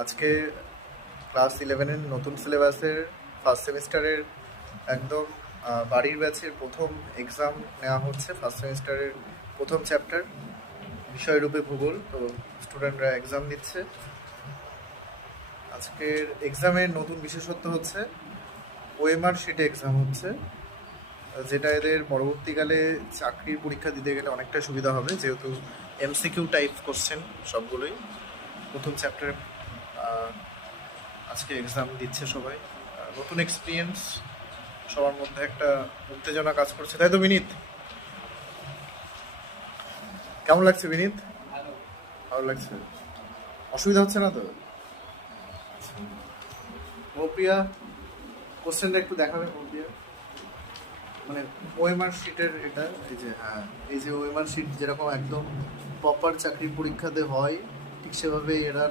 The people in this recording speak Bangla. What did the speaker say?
আজকে ক্লাস 11-এর নতুন সিলেবাসের ফার্স্ট সেমিস্টারের একদম বাড়ির ব্যাচের প্রথম এক্সাম নেওয়া হচ্ছে। ফার্স্ট সেমিস্টারের প্রথম চ্যাপ্টার বিষয়রূপে ভূগোল। তো স্টুডেন্টরা এক্সাম দিচ্ছে। আজকের এক্সামের নতুন বিশেষত্ব হচ্ছে ওএমআর শিটে এক্সাম হচ্ছে, যেটা এদের পরবর্তীকালে চাকরির পরীক্ষা দিতে গেলে অনেকটা সুবিধা হবে, যেহেতু এমসিকিউ টাইপ কোশ্চেন সবগুলোই। প্রথম চ্যাপ্টারে আজকে এক্সাম দিচ্ছে সবাই। নতুন এক্সপিরিয়েন্স, সবার মধ্যে একটা উত্তেজনা কাজ করছে, তাই তো বিনীত? কেমন লাগছে বিনীত? ভালো লাগছে? অসুবিধা হচ্ছে না তো? মৌপ্রিয়া, কোশ্চেনটা একটু দেখাবে মৌপ্রিয়া? মানে ওএমআর শিটের এটা, এই যে হ্যাঁ, এই যে ওএমআর শিট যেরকম একদম প্রপার চাকরির পরীক্ষাতে হয়, ঠিক সেভাবে এরা